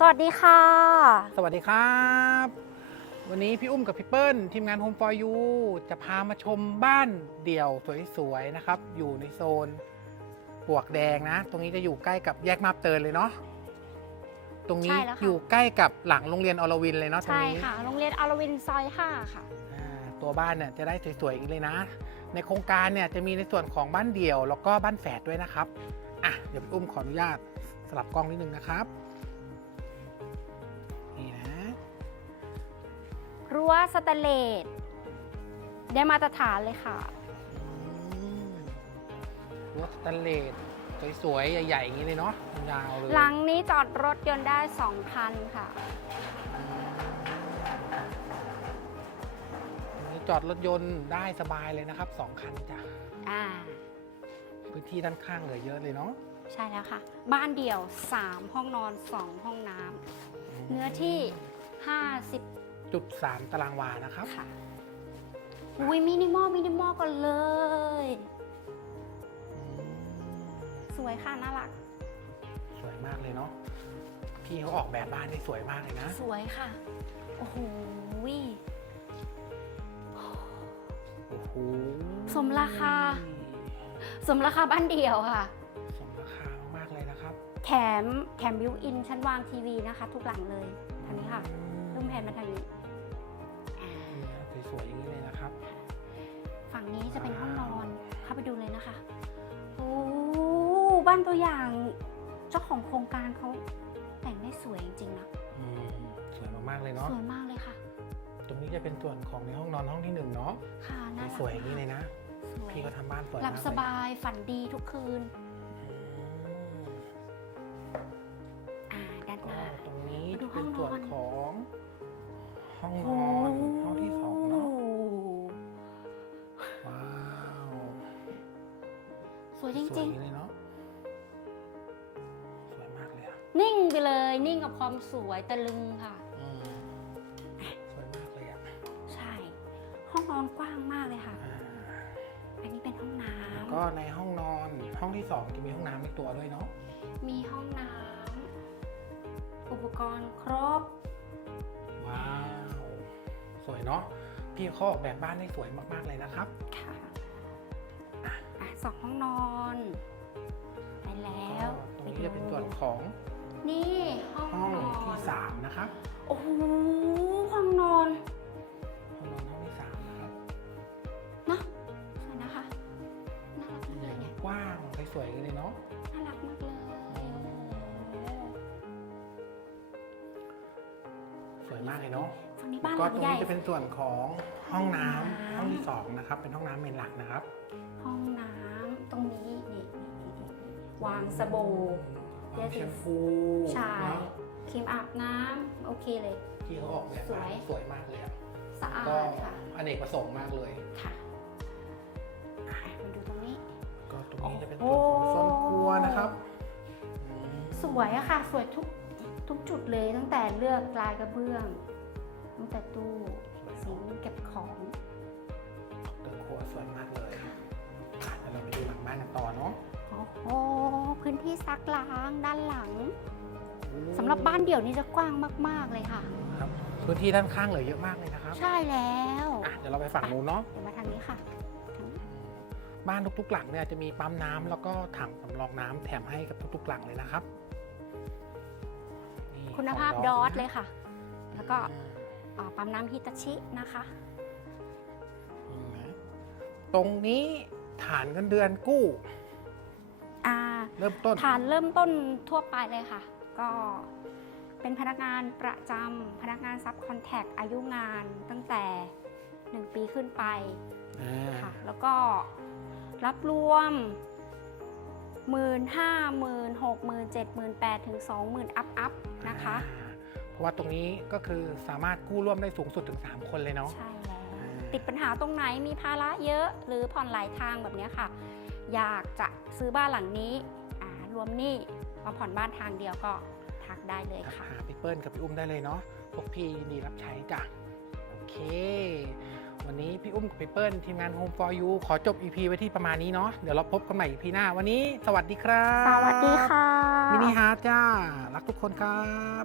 สวัสดีค่ะ สวัสดีครับ วันนี้พี่อุ้มกับพี่เปิ้ลทีมงาน Home for You จะพามาชมบ้านเดี่ยวสวยๆนะครับ อยู่ในโซนปวกแดงนะ ตรงนี้จะอยู่ใกล้กับแยกมาบเตินเลยเนาะตรงนี้ใช่แล้วค่ะ อยู่ใกล้กับหลังโรงเรียนอรวินเลยเนาะตรงใช่นี้ ค่ะ โรงเรียนอรวินซอย 5 ค่ะ อ่าตัวบ้านเนี่ยจะได้สวยๆอย่างนี้เลยนะ ในโครงการเนี่ยจะมีในส่วนของบ้านเดี่ยว แล้วก็บ้านแฝดด้วยนะครับ อะ เดี๋ยวพี่อุ้มขออนุญาตสลับกล้องนิดนึงนะครับ รั้วสแตนเลสได้มาตรฐานเลยค่ะรถสแตนเลสสวยๆ ใหญ่ๆ อย่างนี้เลยเนาะยาวๆเลยหลังนี้จอดรถยนต์ได้ 2 คันค่ะ อันนี้จอดรถยนต์ได้สบายเลยนะครับสองคันจ้ะอ่า พื้นที่ด้านข้างเหลือเยอะเลยเนาะใช่แล้วค่ะ บ้านเดี่ยว 3 ห้องนอน 2 ห้องน้ำ เนื้อที่ 50จุดสามตารางวานะครับค่ะอุ้ยมินิมอลมินิมอลกันเลย สวยค่ะน่ารัก สวยมากเลยเนาะพี่เขาออกแบบบ้านได้สวยมากเลยนะ สวยค่ะ โอ้โหโอ้โหสมราคา สมราคาบ้านเดี่ยวค่ะ สมราคามากๆเลยนะครับ แถมแถมบิวอินชั้นวางทีวีนะคะ ทุกหลังเลยทางนี้ค่ะรุ่มแผนมาทางนี้ ฝั่งนี้จะเป็นห้องนอน เข้าไปดูเลยนะคะ โอ้ บ้านตัวอย่าง เจ้าของโครงการเขาแต่งได้สวยจริงๆนะ อืมสวยมากๆเลยเนาะ สวยมากเลยค่ะ ตรงนี้จะเป็นส่วนของในห้องนอนห้องที่หนึ่งเนาะค่ะน่ารักสวยๆอย่างนี้เลยนะ สวยพี่ก็ทำบ้านสวยหลับมากสเลยบายฝันดีทุกคืนอ่าด้านหก็น้า ตรงนี้มาดูจะเป็นห้ส่องวนนอนของห้องนอนห้อง สวยจสวยริง เลยเนาะสวยมากเลยอะๆนิ่งไปเลย นิ่งกับความสวยตะลึงค่ะ อืมสวยมากเลยอะใช่ ห้องนอนกว้างมากเลยค่ะ อ่าอันนี้เป็นห้องน้ก็ในห้องนอนห้องที่สองจะมีห้องน้ำในตัวด้วยเนาะำมีห้องน้ำอุปกรณ์ครบ ว้าว สวยเนาะพี่เขาออกแบบบ้านได้สวยมากๆเลยนะครับ ค่ะอะ สองห้องนอน ไปแล้วตรงนี้จะเป็นส่วนของนี่ห้องห้องนอนที่สามนะครับโอ้โหห้องนอนห้องนอนห้องที่สามนะครับเนาะสวยนะคะน่ารักมากเลยเนี่ยกว้างสวยๆเลยเนาะน่ารักมากเลยสวยมากเลยเนาะฝั่งนี้บ้านหก็ลังตรงใหญ่นี้จะเป็นส่วนของห้องน้ำห้ห้อองงน้ำที่สองนะครับ เป็นห้องน้ำเมนหลักนะครับ ห้อง วางสบู่วางแชมพูใช่เนาะครีมอาบน้ำโอเคเลย ที่เขาออกแบบสวยมาสวยมากเลยอะสะอาก็ดค่ะอเนกประสงค์มากเลย ค่ะอะมาดูตรงนี้ ก็ตรงนี้จะเป็นส่วนของโซนครัวนะครับอืมสวยอะค่ะ สวยทุกทุกจุดเลยตั้งแต่เลือกลายกระเบื้อง ตั้งแต่ตู้สิงเก็บของตึกครัวสวยมากเลยอะ ที่ซักล้างด้านหลังสำหรับบ้านเดี่ยวนี่จะกว้างมาก ๆ เลยค่ะ ครับพื้นที่ด้านข้างเหลือเยอะมากเลยนะครับใช่แล้วอะเดี๋ยวเราไปฝั่งนู้นเนาะเดี๋ยวมาทางนี้ค่ะทางนี้บ้านทุกๆ หลังเนี่ยจะมีปั๊มน้ำแล้วก็ถังสำรองน้ำแถมให้กับทุกๆ หลังเลยนะครับนี่คุณภาพของดน้องสนะเลยค่ะ แล้วก็อืมอ่าปั๊มน้ำฮิตาชินะคะนี่นะตรงนี้ฐานเงินเดือนกู้อ่า เริ่มต้น ฐานเริ่มต้นทั่วไปเลยค่ะ ก็เป็นพนักงานประจำพนักงานซับคอนแทคอายุงานตั้งแต่ 1 ปีขึ้นไปอ่าค่ะ แล้วก็รับรวมหมื่นห้าหมื่นหกหมื่นเจ็ดหมื่นแปดถึงสองหมื่นอัพอัพนะคะ อ่าเพราะว่าตรงนี้ก็คือสามารถกู้ร่วมได้สูงสุดถึง 3 คนเลยเนาะ ใช่แล้วอ่าติดปัญหาตรงไหนมีภาระเยอะหรือผ่อนหลายทางแบบเนี้ยค่ะ อยากจะซื้อบ้านหลังนี้อ่า รวมหนี้มาผ่อนบ้านทางเดียวก็ทักได้เลยทักค่ะ หาพี่เปิ้ลกับพี่อุ้มได้เลยเนาะ พวกพี่ยินดีรับใช้จ้ะ โอเค วันนี้พี่อุ้มกับพี่เปิ้ลทีมงาน Home for You ขอจบ EP ไว้ที่ประมาณนี้เนาะ เดี๋ยวเราพบกันใหม่ EP หน้า วันนี้ สวัสดีครับ สวัสดีค่ะ มินิฮาร์ดจ้า รักทุกคนครับ